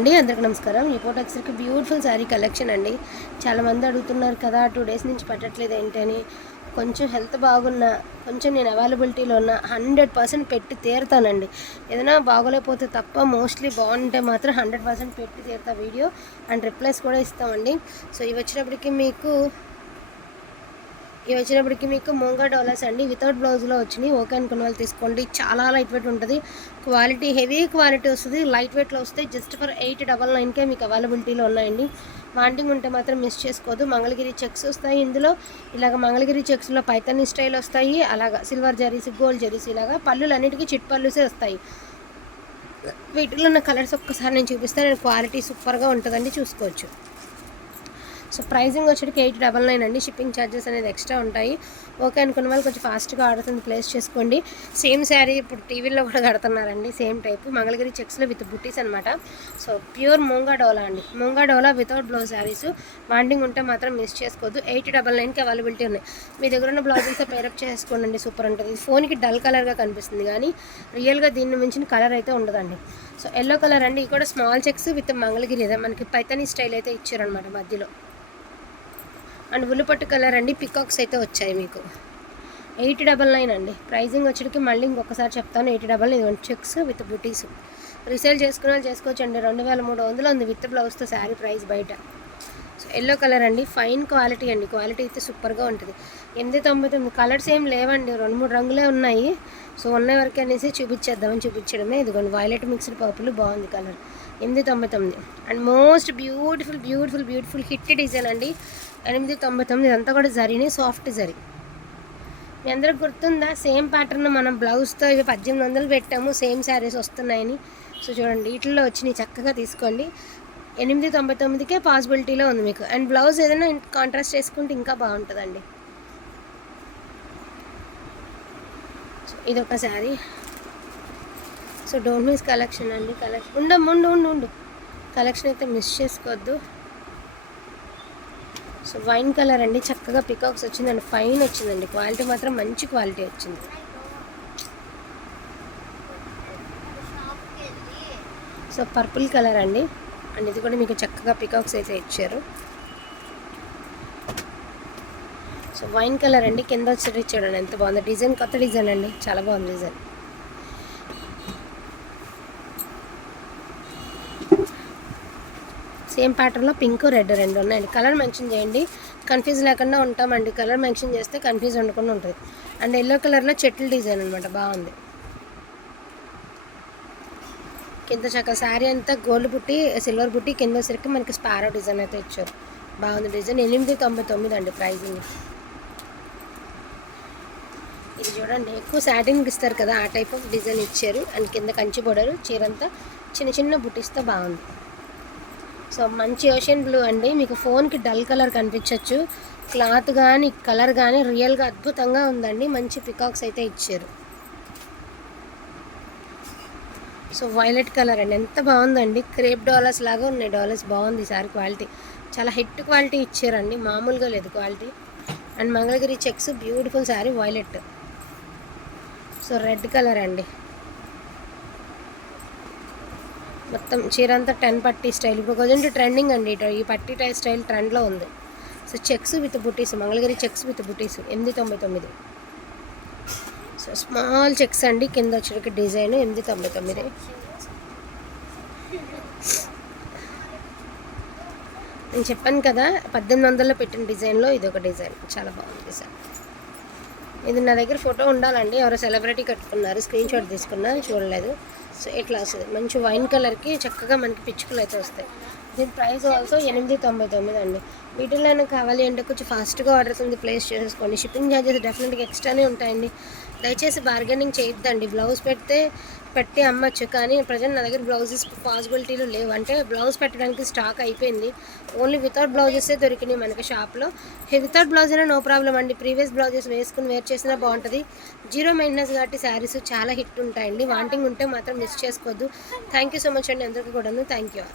అండి అందరికీ నమస్కారం. ఈ పూట వచ్చేసరికి బ్యూటిఫుల్ శారీ కలెక్షన్ అండి. చాలామంది అడుగుతున్నారు కదా 2 డేస్ నుంచి పెట్టట్లేదు ఏంటని. కొంచెం హెల్త్ బాగున్నా, కొంచెం నేను అవైలబిలిటీలో ఉన్న 100% పెట్టి తీరుతానండి. ఏదైనా బాగోలేకపోతే తప్ప మోస్ట్లీ బాగుంటే మాత్రం 100% పెట్టి తీరుతా వీడియో అండ్ రిప్లైస్ కూడా ఇస్తామండి. సో ఇవి వచ్చినప్పటికి మీకు మూంగా డోలాస్ అండి వితౌట్ బ్లౌజ్లో వచ్చినాయి. ఓకే అనుకున్న వాళ్ళు తీసుకోండి. చాలా లైట్ వెయిట్ ఉంటుంది, క్వాలిటీ హెవీ క్వాలిటీ వస్తుంది. లైట్ వెయిట్లో వస్తే జస్ట్ ఫర్ 899కే మీకు అవైలబిలిటీలో ఉన్నాయండి. వాంటింగ్ ఉంటే మాత్రం మిస్ చేసుకోవద్దు. మంగళగిరి చెక్స్ వస్తాయి ఇందులో. ఇలాగ మంగళగిరి చెక్స్లో పైతని స్టైల్ వస్తాయి. అలాగా సిల్వర్ జరీస్, గోల్డ్ జరీస్, ఇలాగా పళ్ళులు అన్నిటికీ చిట్ పళ్ళుసే వస్తాయి. వీటిలో ఉన్న కలర్స్ ఒక్కసారి నేను చూపిస్తాను. క్వాలిటీ సూపర్గా ఉంటుందండి, చూసుకోవచ్చు. సో ప్రైజింగ్ వచ్చేటికి 899 అండి. షిప్పింగ్ ఛార్జెస్ అనేది ఎక్స్ట్రా ఉంటాయి. ఓకే అనుకున్న వాళ్ళు కొంచెం ఫాస్ట్గా ఆర్డర్ ప్లేస్ చేసుకోండి. సేమ్ శారీ ఇప్పుడు టీవీలో కూడా కడుతున్నారండి, సేమ్ టైపు మంగళగిరి చెక్స్లో విత్ బుట్టీస్ అనమాట. సో ప్యూర్ మూంగా డోలా అండి. మూంగా డోలా వితౌట్ బ్లౌజ్ శారీస్. వాంటింగ్ ఉంటే మాత్రం మిస్ చేసుకోవద్దు. 899కి అవైలబిలిటీ ఉన్నాయి. మీ దగ్గర ఉన్న బ్లౌజెస్తో పేరప్ చేసుకోండి, సూపర్ ఉంటుంది. ఫోన్కి డల్ కలర్గా కనిపిస్తుంది కానీ రియల్గా దీన్ని మించిన కలర్ అయితే ఉండదండి. సో ఎల్లో కలర్ అండి. ఇది కూడా స్మాల్ చెక్స్ విత్ మంగళగిరి మనకి పైతని స్టైల్ అయితే ఇచ్చారనమాట మధ్యలో. అండ్ ఉల్లిపట్టు కలర్ అండి. పికాక్స్ అయితే వచ్చాయి మీకు. 899 అండి. ప్రైజింగ్ వచ్చేటికి మళ్ళీ ఇంకొకసారి చెప్తాను. 899 చెక్స్ విత్ బుటీస్. రీసేల్ చేసుకున్న వాళ్ళు చేసుకోవచ్చు అండి. 2300 ఉంది విత్ బ్లౌజ్తో శారీ ప్రైస్ బయట. సో ఎల్లో కలర్ అండి. ఫైన్ క్వాలిటీ అండి. క్వాలిటీ అయితే సూపర్గా ఉంటుంది. 899. కలర్స్ ఏం లేవండి, 2-3 రంగులే ఉన్నాయి. సో ఉన్న వరకు అనేసి చూపించడమే. ఇదిగోండి వైలెట్ మిక్స్డ్ పర్పుల్ బాగుంది colour. 899. And most beautiful hit design అండి. 899. ఇదంతా కూడా జరీనే, సాఫ్ట్ జరీ. మీ అందరికి గుర్తుందా సేమ్ ప్యాటర్న్ మనం బ్లౌజ్తో ఇవి 1800 పెట్టాము, సేమ్ శారీస్ వస్తున్నాయని. సో చూడండి వీటిల్లో వచ్చినాయి, చక్కగా తీసుకోండి. 899కే పాసిబిలిటీలో ఉంది మీకు. అండ్ బ్లౌజ్ ఏదైనా కాంట్రాస్ట్ చేసుకుంటే ఇంకా బాగుంటుందండి. ఇదొక sari. So don't miss collection అండి. ఉండు కలెక్షన్ అయితే మిస్ చేసుకోవద్దు. సో వైన్ కలర్ అండి. చక్కగా పికాక్స్ వచ్చిందండి, ఫైన్ వచ్చిందండి. క్వాలిటీ మాత్రం మంచి క్వాలిటీ వచ్చింది. సో పర్పుల్ కలర్ అండి. అండ్ ఇది కూడా మీకు చక్కగా పికాక్స్ అయితే ఇచ్చారు. సో వైన్ కలర్ అండి. కింద వచ్చి చూడండి ఎంత బాగుంది డిజైన్. కొత్త డిజైన్ అండి, చాలా బాగుంది డిజైన్. సేమ్ ప్యాటర్న్లో పింక్, రెడ్ 2 ఉన్నాయండి. కలర్ మెన్షన్ చేయండి, కన్ఫ్యూజ్ లేకుండా ఉంటామండి. కలర్ మెన్షన్ చేస్తే కన్ఫ్యూజ్ ఉండకుండా ఉంటుంది. అండ్ ఎల్లో కలర్లో చెట్ల డిజైన్ అనమాట, బాగుంది. కింద చక్క శారీ అంతా గోల్డ్ బుట్టి, సిల్వర్ బుట్టి, కింద వచ్చరికి మనకి స్పారో డిజైన్ అయితే ఇచ్చారు. బాగుంది డిజైన్. 899 అండి ప్రైజింగ్. ఇది చూడండి, ఎక్కువ సాటిన్కి ఇస్తారు కదా ఆ టైప్ ఆఫ్ డిజైన్ ఇచ్చారు. అండ్ కింద కంచి బోర్డర్, చీరంతా చిన్న బుట్టిస్తో బాగుంది. సో మంచి ఓషన్ బ్లూ అండి. మీకు ఫోన్కి డల్ కలర్ కనిపించవచ్చు, క్లాత్ కానీ కలర్ కానీ రియల్గా అద్భుతంగా ఉందండి. మంచి పికాక్స్ అయితే ఇచ్చారు. సో వైలెట్ కలర్ అండి, ఎంత బాగుందండి. క్రేప్ డాలర్స్ లాగా ఉన్నాయి డాలర్స్. బాగుంది సారీ. క్వాలిటీ చాలా హిట్ క్వాలిటీ ఇచ్చారండి, మామూలుగా లేదు quality. And Mangalagiri checks beautiful sari violet. So red colour అండి. మొత్తం చీర అంతా 10 పట్టీ స్టైల్. ఇప్పుడు కొంచెం ట్రెండింగ్ అండి, ఈ పట్టీ స్టైల్ ట్రెండ్లో ఉంది. So checks with buttis, Mangalagiri checks with buttis 899. So small checks అండి. కింద వచ్చేటికి డిజైన్ 899. నేను చెప్పాను కదా 1800లో పెట్టిన డిజైన్లో ఇది ఒక డిజైన్, చాలా బాగుంది డిజైన్. ఇది నా దగ్గర ఫోటో ఉండాలండి, ఎవరో సెలబ్రిటీ కట్టుకున్నారు, స్క్రీన్ షాట్ తీసుకున్నా, చూడలేదు. సో ఇట్లా వస్తుంది మంచి వైన్ కలర్కి, చక్కగా మనకి పిచ్చుకలు అయితే వస్తాయి. దీని ప్రైస్ ఆల్సో 899 అండి. వీటిల్లో కావాలి అంటే కొంచెం ఫాస్ట్గా ఆర్డర్స్ ప్లేస్ చేసుకోండి. షిప్పింగ్ ఛార్జెస్ డెఫినెట్గా ఎక్స్ట్రానే ఉంటాయండి. దయచేసి బార్గెనింగ్ చేయొద్దండి. బ్లౌజ్ పెట్టి అమ్మచ్చు, కానీ ప్రజెంట్ నా దగ్గర బ్లౌజెస్ పాసిబిలిటీలు లేవు. అంటే బ్లౌజ్ పెట్టడానికి స్టాక్ అయిపోయింది. ఓన్లీ వితౌట్ బ్లౌజెసే దొరికినాయి మనకి షాప్లో. వితౌట్ బ్లౌజ్ అయినా నో ప్రాబ్లం అండి. ప్రీవియస్ బ్లౌజెస్ వేసుకుని వేర్ చేసినా బాగుంటుంది. 0 మెయింటెనెన్స్ కాబట్టి శారీస్ చాలా హిట్ ఉంటాయండి. వాంటింగ్ ఉంటే మాత్రం మిస్ చేసుకోవద్దు. థ్యాంక్ యూ సో మచ్ అండి అందరికీ కూడాను. Thank you.